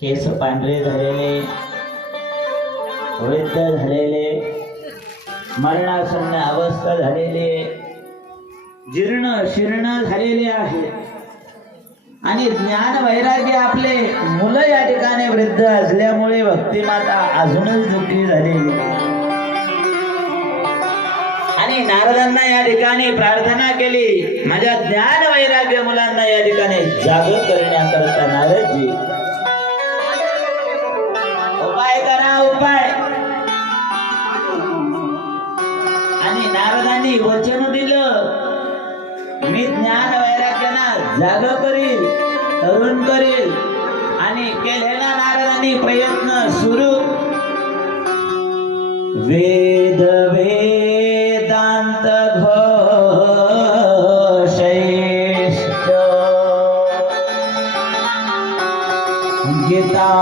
केस पांढरे झालेले, वृद्ध झालेले, मरणासन्न अवस्था झालेले, जीर्ण शीर्ण झालेले आहे आणि ज्ञान वैराग्य आपले मुलं या ठिकाणी वृद्ध असल्यामुळे भक्तिमाता अजूनच दुःखी झालेली आणि नारदांना या ठिकाणी प्रार्थना केली, माझ्या ज्ञान वैराग्य मुलांना या ठिकाणी जागृत करण्याकरता नारदजी उपाय करा उपाय. आणि नारदांनी वचन दिलं, मी ज्ञान वैराग्याला जाग करील, तरुण करील. आणि केलेला नारदांनी प्रयत्न सुरू. वेद वेदांत घोषैश्च गीता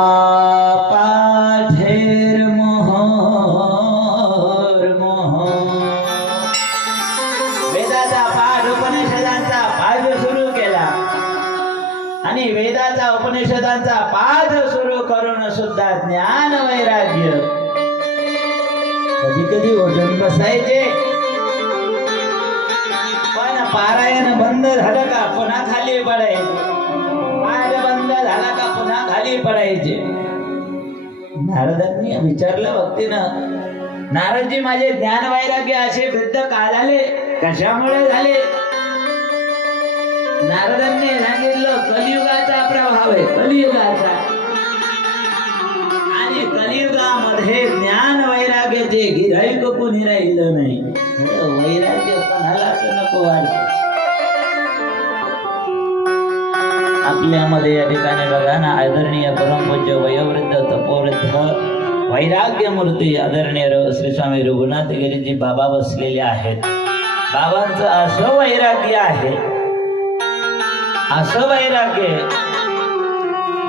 आणि वेदाचा उपनिषदांचा पाठ सुरू करून सुद्धा ज्ञान वैराग्य कधी कधी ओढून बसायचे, पण पारायण बंद झालं का पुन्हा खाली पडायचे, पाठ बंद झाला का पुन्हा खाली पडायचे. नारदांनी विचारलं भक्तीनं, नारदजी माझे ज्ञान वैराग्य असे वृद्ध का झाले, कशामुळे झाले? नारदांनी सांगितलं, कलियुगाचा प्रभाव आहे, कलियुगाचा. आणि कलियुगामध्ये ज्ञान वैराग्याचे गिऱ्हाईक कोणी राहिलं नाही. वैराग्य कोणालाच नको वाटत. आपल्यामध्ये या ठिकाणी बघा ना, आदरणीय परमपूज्य वयोवृद्ध तपोवृद्ध वैराग्य मूर्ती आदरणीय श्री स्वामी रघुनाथगिरीजी बाबा बसलेले आहेत. बाबांचं असं वैराग्य आहे, असं वैराग्य.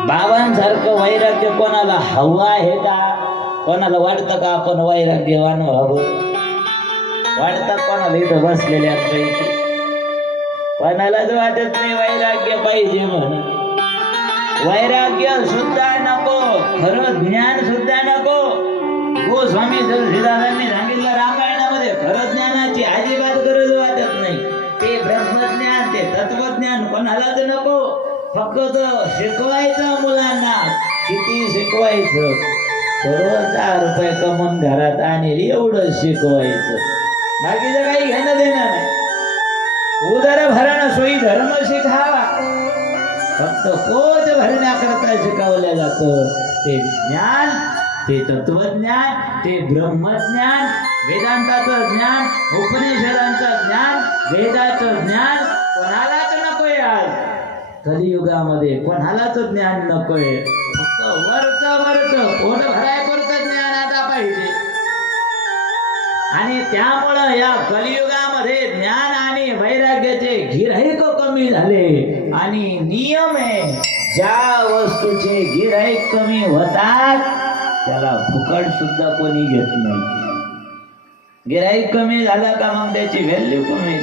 बाबांसारखं वैराग्य कोणाला हवं आहे का? कोणाला वाटतं का आपण वैराग्यवान व्हावं? वाटतं कोणाला इथं बसलेल्यांपैकी? कोणालाच वाटत नाही वैराग्य पाहिजे म्हणून. वैराग्य सुद्धा नको, खरं ज्ञान सुद्धा नको. गोस्वामी तुलसीदासांनी सांगितलं रामायणामध्ये, खरं ज्ञानाची अजिबात गरज वाटत नाही. ते ब्रह्मज्ञान, ते तत्वज्ञान कोणालाच नको. फक्त शिकवायचं मुलांना. किती शिकवायचं? रोज 4 रुपये कमवून घरात आणेल एवढं शिकवायचं. बाकीचं काही घेणं देणं नाही. उदर भरण सोयी धर्म शिकावा. फक्त पोट भरण्याकरता शिकवलं जातं. ते ज्ञान, ते तत्वज्ञान, ते ब्रह्मज्ञान, वेदांताचं ज्ञान, उपनिषदांचं ज्ञान, वेदाचं ज्ञान कोणालाच नकोय. आज कलियुगामध्ये कोणालाच ज्ञान नकोय. फक्त वरचं पोट भरायपुरतं ज्ञान आता पाहिजे. आणि त्यामुळं या कलियुगामध्ये ज्ञान आणि वैराग्याचे गिऱ्हाईक कमी झाले. आणि नियम आहे, ज्या वस्तूचे गिऱ्हाईक कमी होतात त्याला फुकट सुद्धा कोणी घेत नाही. गिऱ्हाईक कमी झाला का मग त्याची व्हॅल्यू कमी,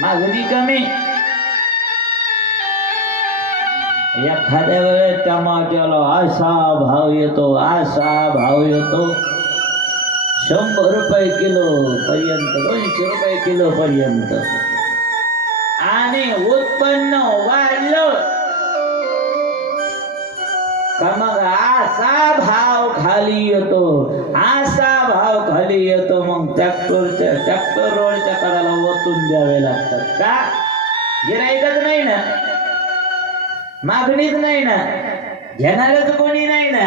मागणी कमी. एखाद्या वेळेस टमाट्याला असा भाव येतो, असा भाव येतो, 100 रुपये किलो पर्यंत, 200 रुपये किलो पर्यंत. आणि उत्पन्न वाढलं का मग असा भाव खाली येतो, असा भाव खाली येतो. मग ट्रॅक्टर रोडच्या कडाला ओतून द्यावे लागतात. का? गिऱ्हाईकच नाही ना, मागणीच नाही ना, घेणारच कोणी नाही ना.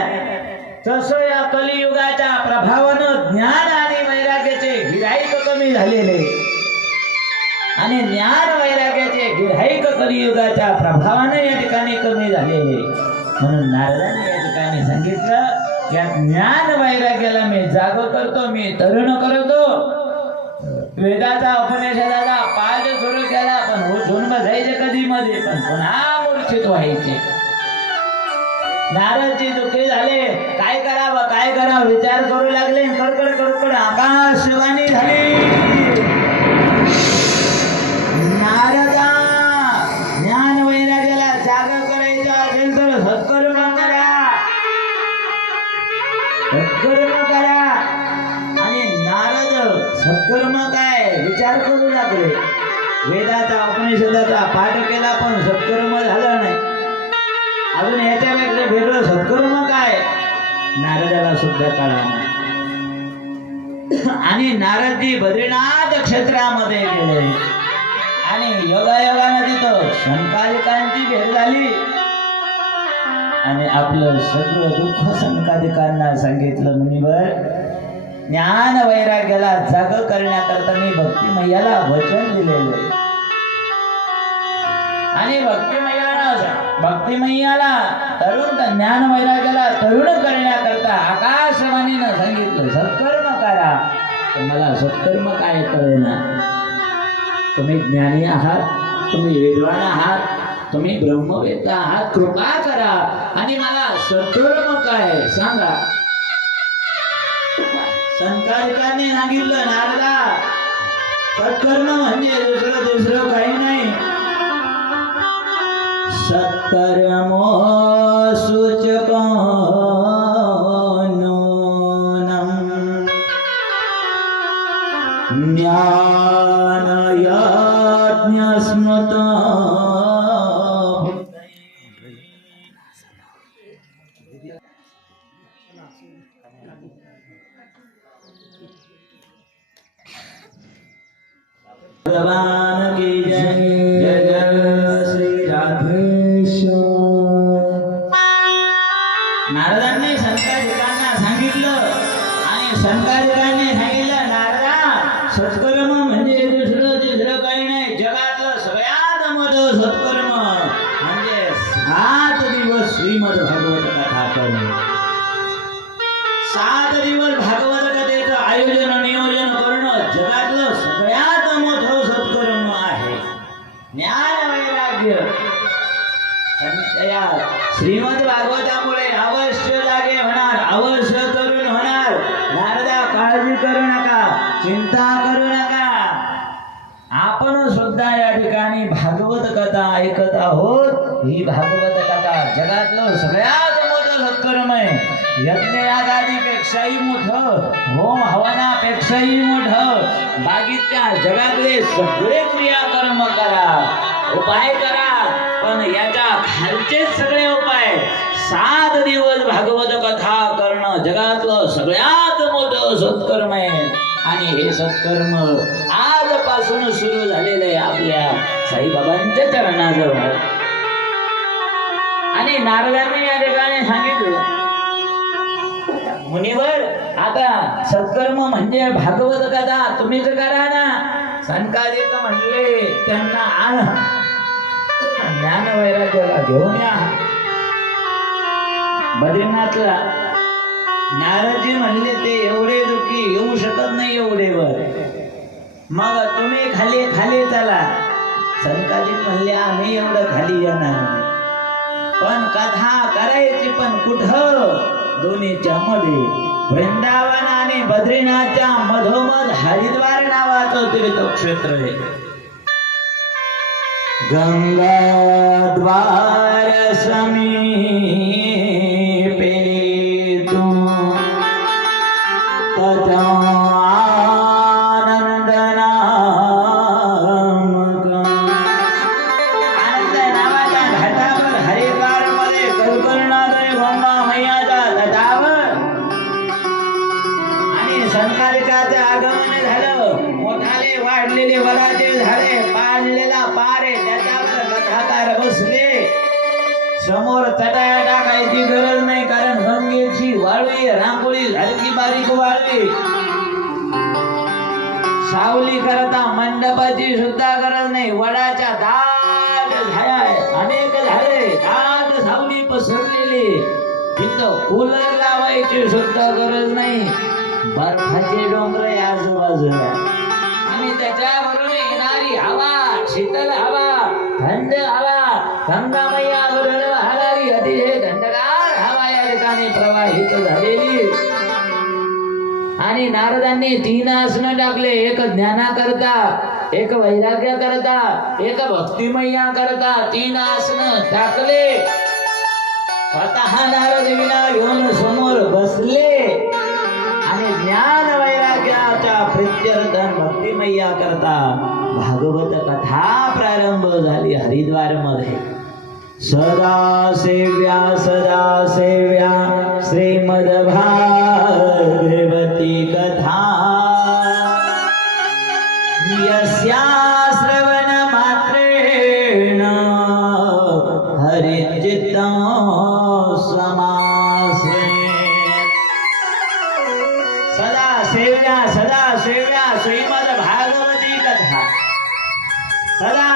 तसं या कलियुगाच्या प्रभावानं ज्ञान आणि वैराग्याचे गिऱ्हाईक कमी झालेले. आणि ज्ञान वैराग्याचे गिऱ्हाईक कलियुगाच्या प्रभावाने या ठिकाणी कमी झालेले. म्हणून नारदांनी या ठिकाणी सांगितलं, या ज्ञान वैराग्याला मी जाग करतो, मी तरुण करतो. वेदाचा उपनिषदाचा पाठ सुरू केला, पण उठून बसायचे कधी मध्ये, पण पुन्हा मूर्छित व्हायचे. नारदजी दुःखी झाले. काय करावं काय करावं विचार करू लागले. कडकड कडकड आकाशवाणी झाली. नारदा, ज्ञान वैराग्याला जाग करायचं असेल तर सत्कर्म करा. शब्दाचा पाठ केला पण सत्कर्म झालं नाही. अजून याच्यापेक्षा वेगळं सत्कर्म काय नारदाला सुद्धा कळालं. आणि नारदजी बद्रीनाथ क्षेत्रामध्ये गेले आणि योगायोगाने तिथं संकालिकांची भेट झाली आणि आपलं सगळं दुःख संकालिकांना सांगितलं. मुनिवर, ज्ञान वैराग्याला जाग करण्याकरता मी भक्तिमय्याला वचन दिलेलं आणि भक्तिमय्याला तरुण ज्ञान वैराग्याला तरुण करण्याकरता आकाशवाणीनं सांगितलं सत्कर्म करा. मला सत्कर्म काय कळेना. तुम्ही ज्ञानी आहात, तुम्ही विद्वान आहात, तुम्ही ब्रह्मवेत्ता आहात, कृपा करा आणि मला सत्कर्म काय सांगा. संकालिकांनी सांगितलं नारदा, सत्कर्म म्हणजे दुसरं काही नाही. सत्कर्मो सूचकं नूनं ज्ञानयज्ञस्मृतं भगवान की जय. जय जय श्री राधेश्वर. नारदांनी संकालिकांना सांगितलं आणि संकालिकांनी सांगितलं नारदा, सत्कर्म म्हणजे दुसरं काही नाही. जगातलं सगळ्यात मोठं सत्कर्म म्हणजे 7 दिवस श्रीमद भागवत कथा करणे. 7 दिवस भागवत कथेचं आयोजन नियोजन करणं जगातलं सगळ्यात मोठं सत्कर्म आहे. ज्ञान वैराग्य श्रीमद भागवतामुळे अवश्य जागे होणार, अवश्य तरुण होणार. नारदा, काळजी करू नका, चिंता करू नका. आपण सुद्धा या ठिकाणी भागवत कथा ऐकत आहोत. ही भागवत कथा जगातलं सगळ्यात मोठं सत्कर्म आहे. यज्ञ यागादीपेक्षाही मोठं, होम हवनापेक्षाही मोठं. बाकीच्या जगातले सगळे क्रियाकर्म करा, उपाय करा, पण याच्या खालचे सगळे उपाय 7 दिवस भागवत कथा करणं जगातलं सगळ्यात मोठं सत्कर्म आहे. आणि हे सत्कर्म आजपासून सुरू झालेलं आहे आपल्या साईबाबांच्या चरणाजवळ. आणि नारदांनी या ठिकाणी सांगितलं, मुनिवर, आता सत्कर्म म्हणजे भागवत कथा तुम्हीच करा ना. संकालिक म्हणले त्यांना ज्ञान वैराग्याला घेऊन या बद्रीनाथला. नारदजी म्हणले ते एवढे दुखी येऊ शकत नाही एवढे वर, मग तुम्ही खाली खाली चला. संकालिक म्हणले आम्ही एवढं खाली येणार नाही, पण कथा करायची पण कुठं? दोन्हीच्या मध्ये वृंदावन आणि बद्रीनाथच्या मधोमध हरिद्वार नावाचं तीर्थक्षेत्र आहे. गंगाद्वार समीपे तु तथा आनंद नावाच्या घाटावर हरिद्वार मध्ये कल्करणाद्री गंगा मैयाच्या तटावर आणि संकालिकाचं आगमन झालं. मोठाले वाढलेले वडाचे झाडे, पाडलेला पारे, त्याच्यावर कथाकार बसले. समोर चटाया टाकायची गरज नाही, कारण गंगेची वाळवी रांगोळी झाली बारीक वाळवी. सावली करता मंडपाची सुद्धा गरज नाही. वडाच्या दाट झाया, अनेक झाडे, दाट सावली पसरलेली. तिथं कूलर लावायची सुद्धा गरज नाही. बर्फाचे डोंगर आजूबाजूला आणि त्याच्यावरून येणारी हवा, शीतल हवा, थंड हवा, गंगामैयावरून वाहणारी अतिशय थंडगार हवा या ठिकाणी प्रवाहित झालेली. आणि नारदांनी 3 आसनं टाकले. एक ज्ञानाकरता, एक वैराग्य करता, एक भक्तिमय्या करता 3 आसनं टाकले. स्वतः नारद विना घेऊन समोर बसले आणि ज्ञान वैराग्याच्या प्रित्यर्थन भक्तिमय्या करता भागवत कथा प्रारंभ झाली हरिद्वार मध्ये. सदा सेव्या श्रीमद भागवती कथा यस्या श्रवण मात्रेण हरिचित्तं सदा सेव्या श्रीमद भागवती कथा. सदा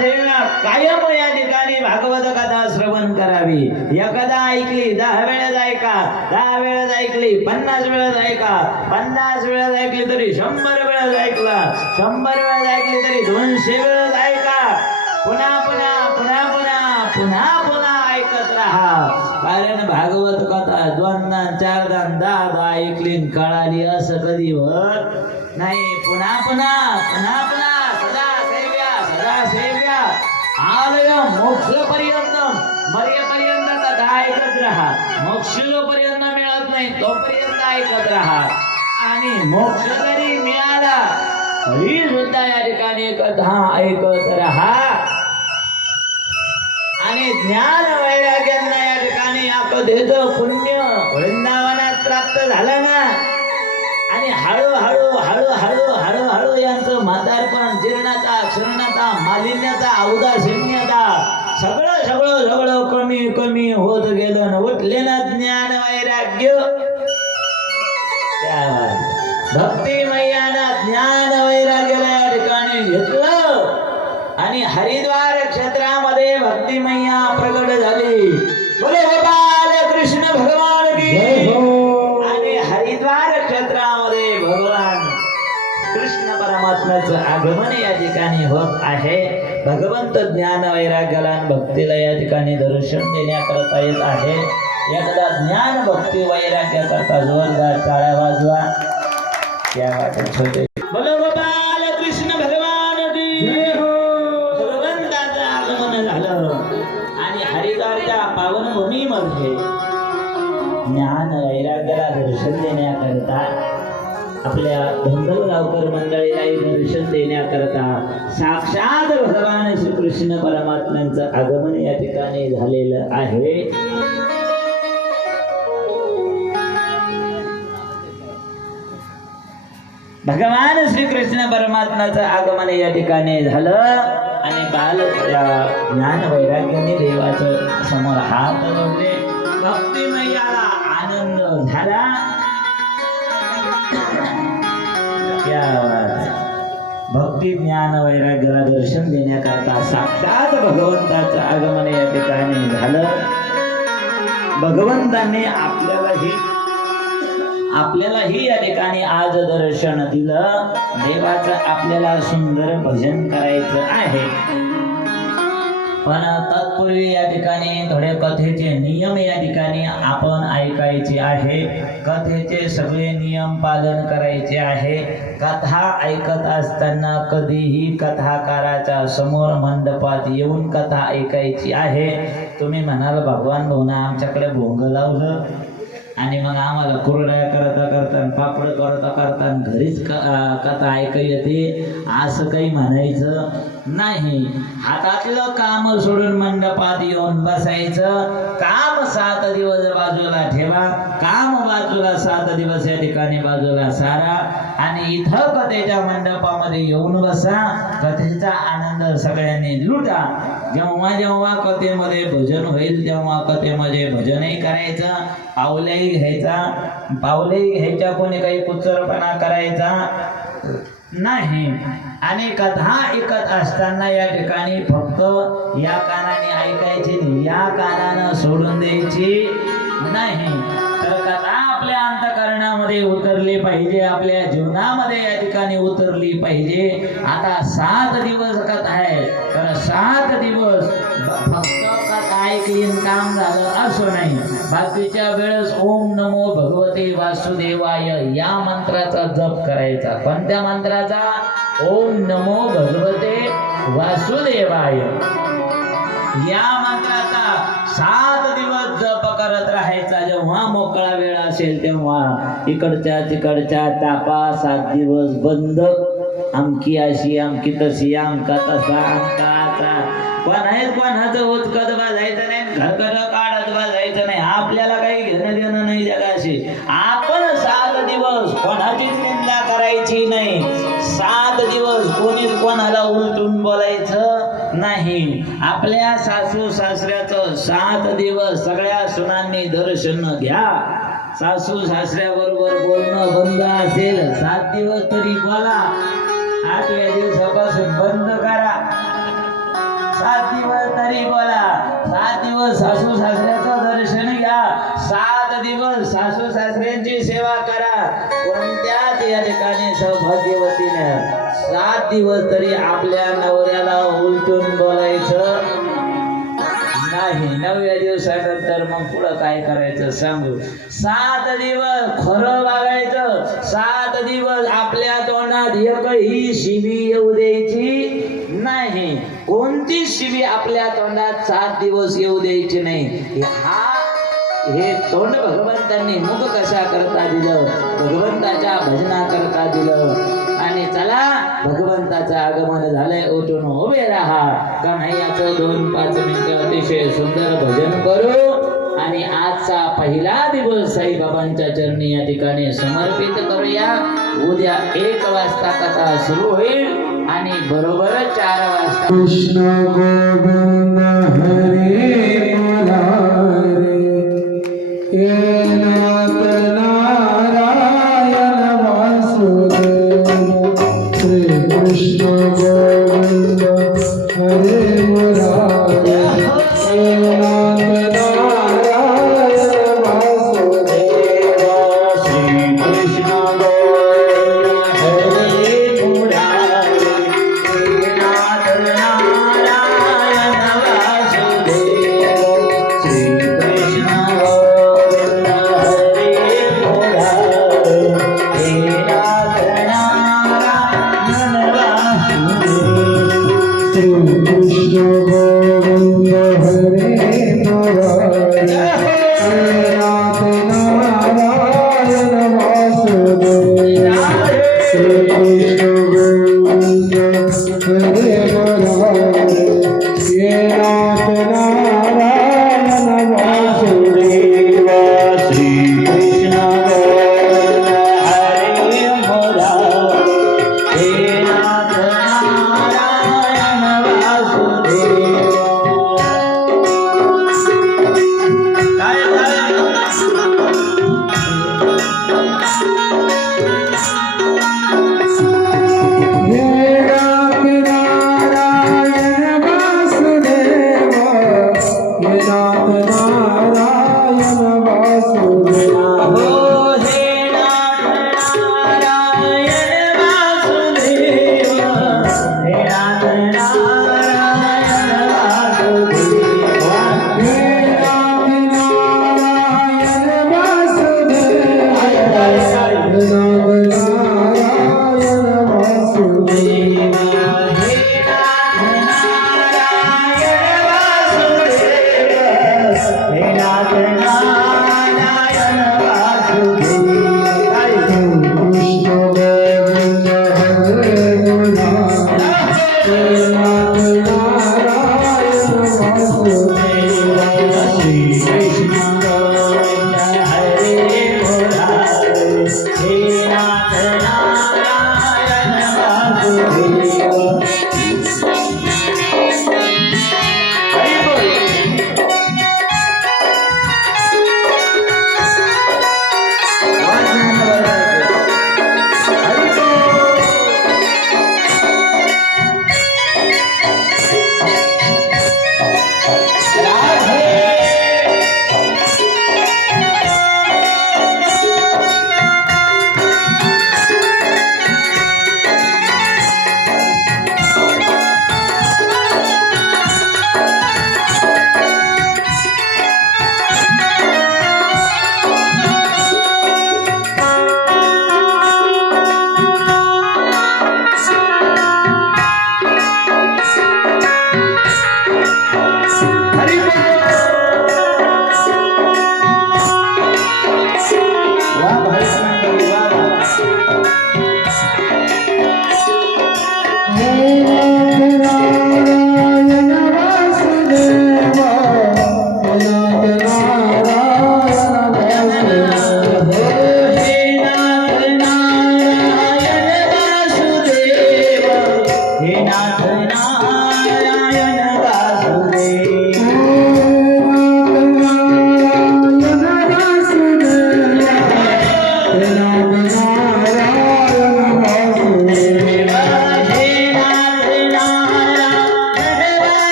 सेव्या कायम या ठिकाणी भागवत कथा श्रवण करावी. एकदा ऐकली 10 वेळेस ऐका, 10 वेळेस ऐकली 50 वेळेस ऐका, 50 वेळेस ऐकली तरी 100 वेळेस ऐकला, 100 वेळेस ऐकली तरी 200 वेळेस ऐका. पुन्हा ऐकत राहा. कारण भागवत कथा 2दा 4दा 10दा ऐकली कळाली असं कधी होत नाही. पुन्हा सदा सेव्या आलय मोक्षपर्यंत मरेपर्यंत कथा ऐकत राहा. मोक्ष जोपर्यंत मिळत नाही तोपर्यंत ऐकत राहा. आणि मोक्ष जरी मिळाला तरी सुद्धा या ठिकाणी कथा ऐकत राहा. आणि ज्ञान वैराग्यांना या ठिकाणी या कथेचं पुण्य वृंदावनात प्राप्त झालं ना. आणि हळूहळू यांचं म्हातारपण, जीर्णता, क्षीणता, मालिन्यता, औदासीन्यता सगळं कमी होत गेलं. उठले ना ज्ञान वैराग्य. भक्तिमय्याना ज्ञान वैराग्याला या ठिकाणी घेतलं आणि हरिद्वार क्षेत्रामध्ये भक्तिमय्या प्रगट झाली. बोले गोपाल कृष्ण भगवान की. आणि हरिद्वार क्षेत्रामध्ये भगवान कृष्ण परमात्म्याचं आगमन या ठिकाणी होत आहे. भगवंत ज्ञान वैराग्याला भक्तीला या ठिकाणी दर्शन देण्याकरता येत आहे. एकदा ज्ञान भक्ती वैराग्य करता जोरदार टाळ्या वाजवा. त्या वाटत छोटे बोलो गोपाल कृष्ण भगवान की. भगवंताचं आगमन झालं आणि हरिद्वारच्या पावन भूमीमध्ये ज्ञान वैराग्याला दर्शन देण्याकरता आपल्या धनगरगावकर मंडळीलाही दर्शन देण्याकरता साक्षात भगवान श्रीकृष्ण परमात्म्यांचं आगमन या ठिकाणी झालेलं आहे. भगवान श्रीकृष्ण परमात्म्याचं आगमन या ठिकाणी झालं आणि बाल ज्ञान वैराग्याने देवाचं समोर हात जोडले. भक्तिमय्याला आनंद झाला. भक्ती ज्ञान वैराग्याला दर्शन देण्याकरता साक्षात भगवंताचं आगमन या ठिकाणी झालं. भगवंतांनी आपल्यालाही या ठिकाणी आज दर्शन दिलं. देवाचं आपल्याला सुंदर भजन करायचं आहे. पण तत्पूर्वी या ठिकाणी थोडे कथेचे नियम या ठिकाणी आपण ऐकायचे आहे. कथेचे सगळे नियम पालन करायचे आहे. कथा ऐकत असताना कधीही कथाकाराच्या समोर मंडपात येऊन कथा ऐकायची आहे. तुम्ही म्हणाल भगवान भाऊना आमच्याकडे भोंग लावलं आणि मग आम्हाला कुरड्या करता पापड करता घरीच कथा ऐकायला येते असं काही म्हणायचं नाही. हातातलं काम सोडून मंडपात येऊन बसायचं. काम 7 दिवस बाजूला ठेवा. काम बाजूला 7 दिवस या ठिकाणी बाजूला सारा आणि इथं कथेच्या मंडपामध्ये येऊन बसा. कथेचा आनंद सगळ्यांनी लुटा. जेव्हा कथेमध्ये भजन होईल तेव्हा कथेमध्ये भजनही करायचं. पावलेही घ्यायच्या. कोणी काही कुचरपणा करायचा नाही. आणि कथा ऐकत असताना या ठिकाणी फक्त या कानाने ऐकायची, या कानानं सोडून द्यायची नाही. तर कथा आपल्या अंतःकरणामध्ये उतरली पाहिजे, आपल्या जीवनामध्ये या ठिकाणी उतरली पाहिजे. आता 7 दिवस कथा आहे तर 7 दिवस फक्त कथा ऐकली काम झालं असं नाही. बाकीच्या वेळेस ओम नमो भगवते वासुदेवाय या मंत्राचा जप करायचा. कोणत्या मंत्राचा? ओम नमो भगवते वासुदेवाय. या मंत्राचा 7 दिवस जप करत राहायचा. जेव्हा मोकळा वेळ असेल तेव्हा इकडच्या तिकडच्या तापा 7 दिवस बंद. आमकी अशी आमकी तशी आमका तसा आमका कोणाचं उचकत वाजायचं नाही, घरकर काढत वाजायचं नाही. आपल्याला काही घेणं देणं नाही जगाशी. आपण 7 दिवस कोणाचीच निंदा करायची नाही. 7 दिवस कोणीच कोणाला उलटून बोलायचं नाही. आपल्या सासू सासऱ्याचं 7 दिवस सगळ्या सुनांनी दर्शन घ्या. सासू सासऱ्याबरोबर बोलणं बंद असेल 7 दिवस तरी बोला. 8व्या दिवसापासून बंद करा. 7 दिवस तरी बोला. 7 दिवस सासू सासऱ्याचं दर्शन घ्या. 7 दिवस सासू सासऱ्यांची सेवा करा. कोणत्याच या ठिकाणी सौभाग्यवतीने 7 दिवस तरी आपल्या नवऱ्याला उलटून बोलायचं नाही. 9व्या दिवसानंतर मग पुढं काय करायचं सांगू. 7 दिवस खरं वागायचं. 7 दिवस आपल्या तोंडात एकही शिवी येऊ द्यायची नाही. कोणती शिवी आपल्या तोंडात 7 दिवस येऊ द्यायची नाही. हे तोंड भगवंतांनी मुख कशा करता दिलं, भगवंताच्या भजना करता दिलं. आणि चला भगवंताचं आगमन झालंय, उठून उभे राहा. कन्हैयाचं 2-5 मिनिटं अतिशय सुंदर भजन करू आणि आजचा पहिला दिवस साईबाबांच्या चरणी या ठिकाणी समर्पित करूया. उद्या 1 वाजता कथा सुरू होईल आणि बरोबर 4 वाजता कृष्ण गोविंद हरे मुरारे हे नाथ नारायण वासुदेव. श्री कृष्ण गोविंद हरे मुरारे हे नाथ नारायण वासुदेव. श्री कृष्ण गोविंद हरे मुरारे हे नाथ नारायण वासुदेव. श्री कृष्ण गोविंद हरे मुरारे हे नाथ नारायण वासुदेव. श्री कृष्ण गोविंद हरे मुरारे हे नाथ नारायण वासुदेव. श्री कृष्ण गोविंद हरे मुरारे हे नाथ नारायण वासुदेव. श्री कृष्ण गोविंद हरे मुरारे हे नाथ नारायण वासुदेव. हे नाथ नारायण वासुदेव.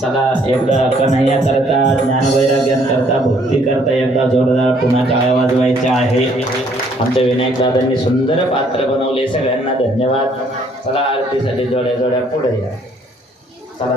चला एकदा कन्हैया करता ज्ञान वैराग्यान करता भक्ती करता एकदा जोरदार पुन्हा टाळ्या वाजवायच्या आहे. आमच्या विनायक दादांनी सुंदर पात्र बनवले. सगळ्यांना धन्यवाद. चला आरतीसाठी जोड्या जोड्या पुढे या. चला.